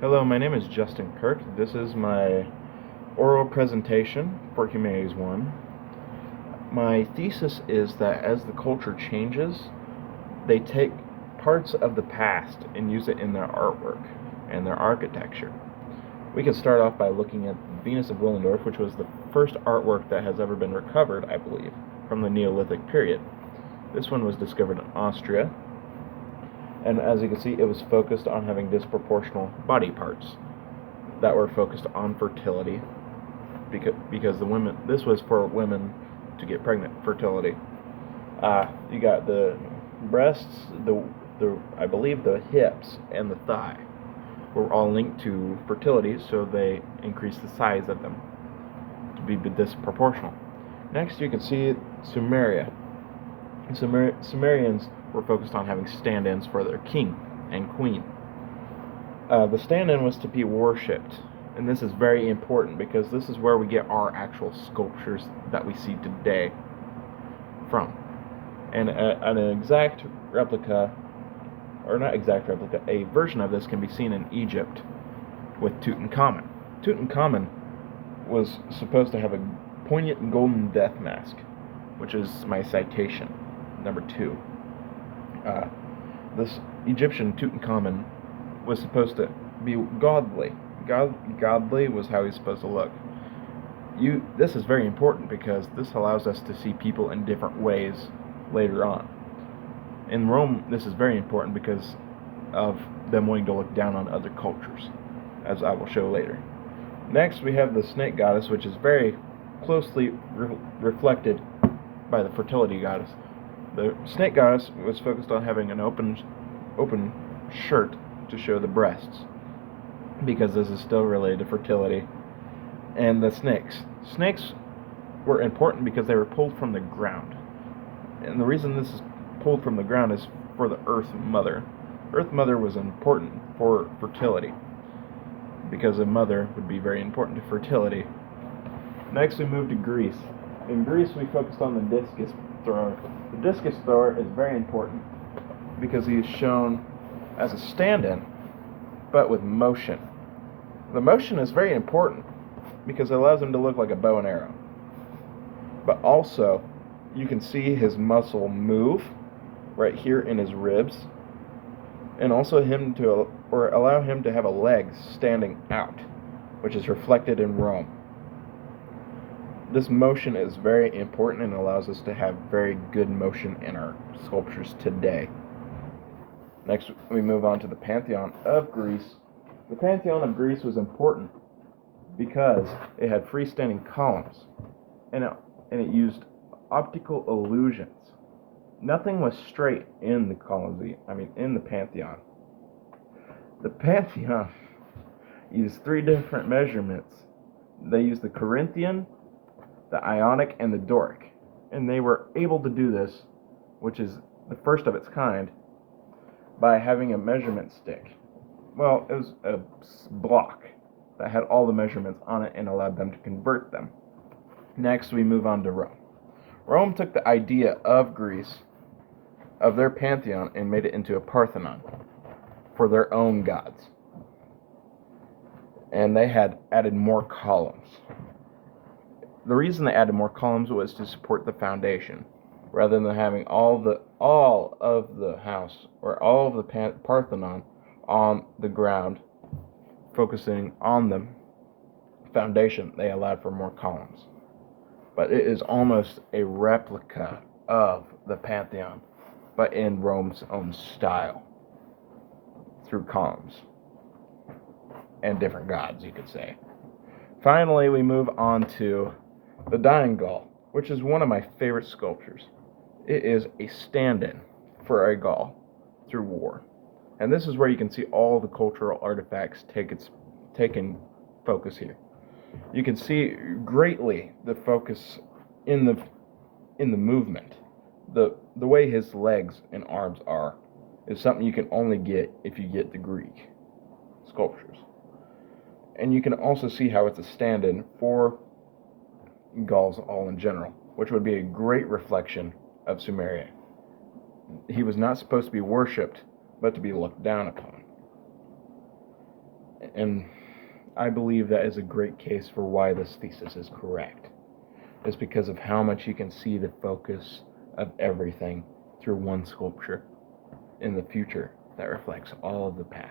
Hello, my name is Justin Kirk. This is my oral presentation for Humanities 1. My thesis is that as the culture changes, they take parts of the past and use it in their artwork and their architecture. We can start off by looking at Venus of Willendorf, which was the first artwork that has ever been recovered, I believe, from the Neolithic period. This one was discovered in Austria, and as you can see, it was focused on having disproportional body parts that were focused on fertility because the women, this was for women to get pregnant, fertility. You got the breasts, the I believe the hips and the thigh were all linked to fertility, so they increased the size of them to be disproportional. Next, you can see Sumeria. Sumerians were focused on having stand-ins for their king and queen. The stand-in was to be worshipped, and this is very important because this is where we get our actual sculptures that we see today from. And an exact replica, or not exact replica, a version of this can be seen in Egypt with Tutankhamun. Tutankhamun was supposed to have a poignant golden death mask, which is my citation, number 2. This Egyptian Tutankhamun was supposed to be godly. Godly was how he's supposed to look. This is very important because this allows us to see people in different ways later on. In Rome, this is very important because of them wanting to look down on other cultures, as I will show later. Next, we have the snake goddess, which is very closely reflected by the fertility goddess. The snake goddess was focused on having an open shirt to show the breasts, because this is still related to fertility. And the snakes. Snakes were important because they were pulled from the ground. And the reason this is pulled from the ground is for the Earth Mother. Earth Mother was important for fertility, because a mother would be very important to fertility. Next, we move to Greece. In Greece, we focused on the discus thrower. The discus thrower is very important because he is shown as a stand-in, but with motion. The motion is very important because it allows him to look like a bow and arrow. But also, you can see his muscle move right here in his ribs, and also allow him to have a leg standing out, which is reflected in Rome. This motion is very important and allows us to have very good motion in our sculptures today. Next, we move on to the Pantheon of Greece. The Pantheon of Greece was important because it had freestanding columns, and it used optical illusions. Nothing was straight in the in the Pantheon. The Pantheon used 3 different measurements. They used the Corinthian, the Ionic, and the Doric. And they were able to do this, which is the first of its kind, by having a measurement stick. Well, it was a block that had all the measurements on it and allowed them to convert them. Next, we move on to Rome. Rome took the idea of Greece, of their pantheon, and made it into a Parthenon for their own gods. And they had added more columns. The reason they added more columns was to support the foundation, rather than having all of the house or all of the Parthenon on the ground, focusing on the foundation. They allowed for more columns, but it is almost a replica of the Pantheon, but in Rome's own style, through columns and different gods, you could say. Finally, we move on to the Dying Gaul, which is one of my favorite sculptures. It is a stand-in for a Gaul through war. And this is where you can see all the cultural artifacts take in focus here. You can see greatly the focus in the movement. The way his legs and arms are is something you can only get if you get the Greek sculptures. And you can also see how it's a stand-in for Gauls all in general, which would be a great reflection of Sumeria. He was not supposed to be worshipped, but to be looked down upon. And I believe that is a great case for why this thesis is correct. It's because of how much you can see the focus of everything through one sculpture in the future that reflects all of the past.